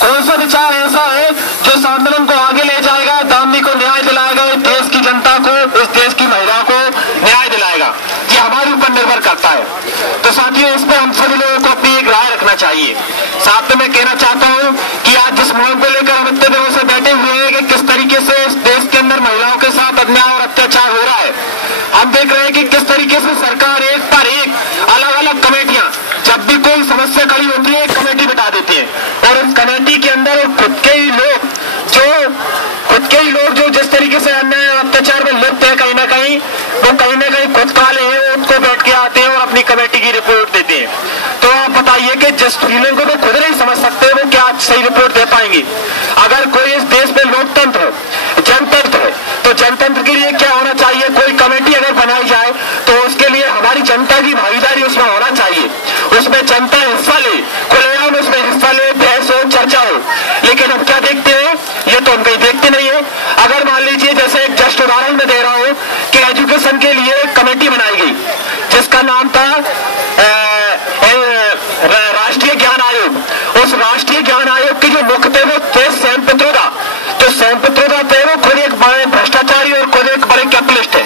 कौन सा विचार ऐसा है जो इस आंदोलन को आगे ले जाएगा, दामनी को न्याय दिलाएगा, इस देश की जनता को, इस देश की महिला को न्याय दिलाएगा? ये हमारे ऊपर निर्भर करता है। तो साथियों, इस पर हम सभी लोगों को अपनी एक राय रखना चाहिए। साथ में मैं कहना चाहता हूँ कि आज जिस मांग को लेकर हम इतने दिनों से बैठे हुए हैं कि किस तरीके से इस देश के अंदर महिलाओं के साथ अन्याय और अत्याचार हो रहा है, हम देख रहे हैं कि किस तरीके से सरकार एक पर एक अलग अलग कमेटियां, जब भी कोई समस्या खड़ी होती है, एक कमेटी बिठा देती है और उस कमेटी के अंदर खुद के ही लोग जो जिस तरीके से अन्याय और अत्याचार में लिप्त है, कहीं ना कहीं खुद काले हैं, उनको बैठ के आते हैं और अपनी कमेटी की रिपोर्ट देते हैं। तो आप बताइए कि जिस फीलिंग को तो खुद नहीं समझ सकते, वो क्या सही रिपोर्ट दे पाएंगे? अगर कोई इस देश में लोकतंत्र है, जनतंत्र है, तो जनतंत्र के लिए क्या होना चाहिए? कोई कमेटी अगर बनाई जाए तो उसके लिए हमारी जनता की भागीदारी उसमें होना चाहिए, उसमें जनता हिस्सा ले, खुलेआम उसमें हिस्सा ले, बहस हो, चर्चा हो। लेकिन अब क्या देखते हैं? ये तो हम कहीं देखते नहीं है। अगर मान लीजिए, जैसे एक जस्ट उदाहरण में दे रहा हूं कि एजुकेशन के लिए एक कमेटी बनाई गई जिसका नाम था राष्ट्रीय ज्ञान आयोग। उस राष्ट्रीय ज्ञान आयोग के जो मुख्य थे वो थे सैम पित्रोदा। तो सैम पित्रोदा थे, वो खुद एक बड़े भ्रष्टाचारी और खुद एक बड़े कैपिटलिस्ट है।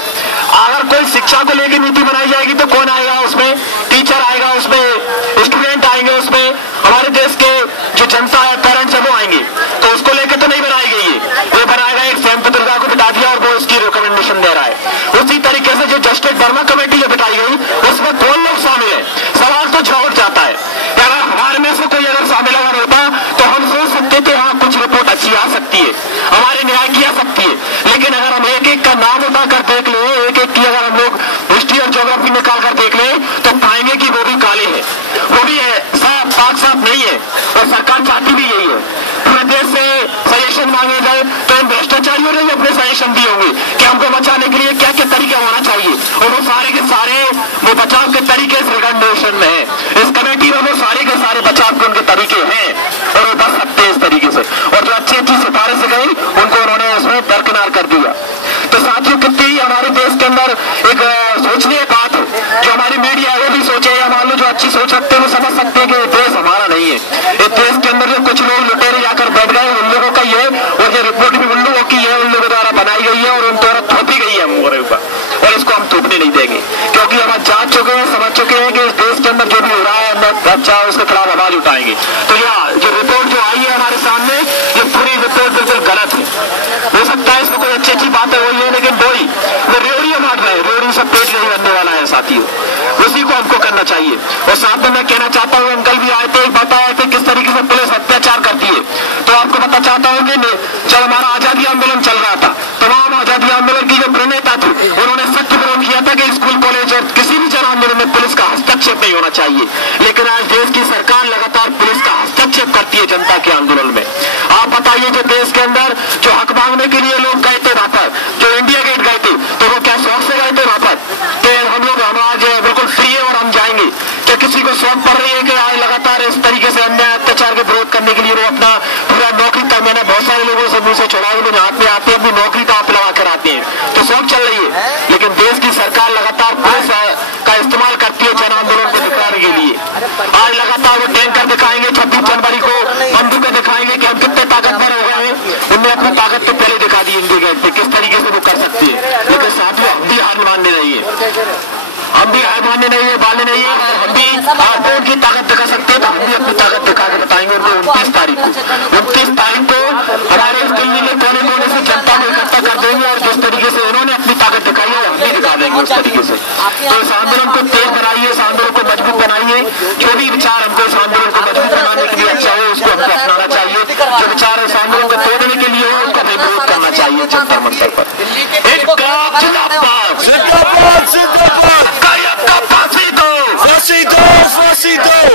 अगर कोई शिक्षा को लेकर नीति बनाई जाएगी तो कौन आएगा उसमें? टीचर आएगा उसमें, स्टूडेंट आएंगे उसमें, हमारे देश के जो जनता है, पेरेंट्स है, वो आएंगे। तो उसको लेकर तो नहीं बनाई गई है, वो बनाएगा एक सैम पित्रोदा को बिठा दिया और वो उसकी रिकमेंडेशन दे रहा है। उसी तरीके से जो जस्टिस वर्मा कमेटी जो बिठाई गई, उसमें कौन लोग शामिल है? सवाल तो उठ जाता है। अगर हमारे में से कोई अगर शामिल अगर होता तो हम सोच सकते थे हाँ कुछ रिपोर्ट अच्छी आ सकती है, हमारे न्याय की आ सकती है। लेकिन अगर हम एक एक का नाम उठाकर देख ले, एक एक की अगर हम लोग हिस्ट्री और ज्योग्राफी निकाल कर देख ले, तो पाएंगे कि वो भी काले हैं, वो भी है साफ नहीं है। और सरकार चाहती भी यही है। पूरे देश से सजेशन मांगे जाए तो इन भ्रष्टाचारियों ने अपने सजेशन दिए होंगे कि हमको बचाने के लिए क्या क्या तरीके होना चाहिए, और वो सारे के सारे वो बचाव के तरीके इस रिकमेंडेशन में है। इस कमेटी में वो सारे के सारे बचाव के उनके तरीके हैं और वो बच सकते हैं इस तरीके से। और जो अच्छी सिफारिश गई उनको उन्होंने उसमें दरकिनार कर दिया। तो साथियों, कितनी हमारे देश के अंदर एक सोचने की बात है, जो हमारी मीडिया है वो भी सोचे, या मान लो जो अच्छी सोच रखते हैं वो समझ सकते हैं कि देश हमारा नहीं है। इस देश के अंदर जो कुछ लोग लुटेरे जाकर बैठ गए, उन लोगों का ये, और ये रिपोर्ट भी उन लोगों की है, उन लोगों द्वारा बनाई गई है और उन द्वारा थोपी गई है हमारे ऊपर, और इसको हम थोपने नहीं देंगे। क्योंकि हम जांच चुके हैं, समझ चुके हैं कि इस देश के अंदर जो भी हो रहा है अंदर अच्छा, उसके खिलाफ आवाज उठाएंगे। तो यह जो रिपोर्ट जो आई है हमारे सामने, ये पूरी रिपोर्ट बिल्कुल गलत है। हो सकता है इसमें कोई अच्छी बात है वही है, लेकिन वही वो रेवड़ियां बांट रहे हैं, रेवड़ी सब पेट नहीं बनने वाला है साथियों, उसी को हमको करना चाहिए। और साथ में मैं कहना चाहता हूँ, अंकल भी आए थे, बताया थे किस तरीके से पुलिस अत्याचार करती है। तो आपको बता चाहता हूँ कि जब हमारा आजादी आंदोलन चल रहा था, तमाम आजादी आंदोलन की जो प्रणेता थे, उन्होंने सख्त विरोध किया था कि स्कूल, कॉलेज और किसी भी जन आंदोलन में पुलिस का हस्तक्षेप नहीं होना चाहिए। लेकिन आज देश की सरकार लगातार पुलिस का हस्तक्षेप करती है जनता के आंदोलन में। आप बताइए, जो देश के अंदर जो हक मांगने के लिए लोग गए थे वहां पर, जो इंडिया गेट गए थे, तो वो क्या शौक से गए थे वहां पर कि हम आज बिल्कुल फ्री है और हम जाएंगे? क्या किसी को शौक पड़ रही है कि आज लगातार इस तरीके से अन्याय अत्याचार के विरोध करने के लिए वो अपना पूरा नौकरी का, मैंने बहुत सारे लोगों से मुंह से छोड़ा, उन्होंने हाथ में आते अपनी नौकरी का आप लगा कर आते हैं, तो शौक चल रही है। लेकिन देश की सरकार लगातार पुलिस का इस्तेमाल करती है जन आंदोलन को दिखाने के लिए। आज लगातार वो टैंकर दिखाएंगे, 26 जनवरी को बंदूकें दिखाएंगे कि हम कितने ताकतवर हो गए हैं। उनने अपनी ताकत तो पहले दिखा दी इंडिया गेट पे, किस तरीके से वो कर सकती है। लेकिन साथियों, हम भी हार मानने नहीं है, हम भी हार मानने नहीं है, बालने नहीं है, और हम भी आपको उनकी ताकत दिखा सकते हैं। तो हम भी अपनी ताकत दिखा के बताएंगे उनको 29 तारीख को हमारे इस दिल्ली में कोने कोने से जनता को इकट्ठा कर देंगे, और जिस तरीके से उन्होंने अपनी ताकत दिखाई है हम भी दिखा देंगे उस तरीके से। तो इस आंदोलन को तेज बनाइए, इस आंदोलन को मजबूत बनाइए। जो भी विचार हमको इस आंदोलन को मजबूत बनाने के लिए अच्छा हो, उसको हमको अपनाना चाहिए। जो विचार इस आंदोलन को तोड़ने के लिए हो, उसको हमें विरोध करना चाहिए जंतर मंतर पर। फांसी दो, फांसी दो।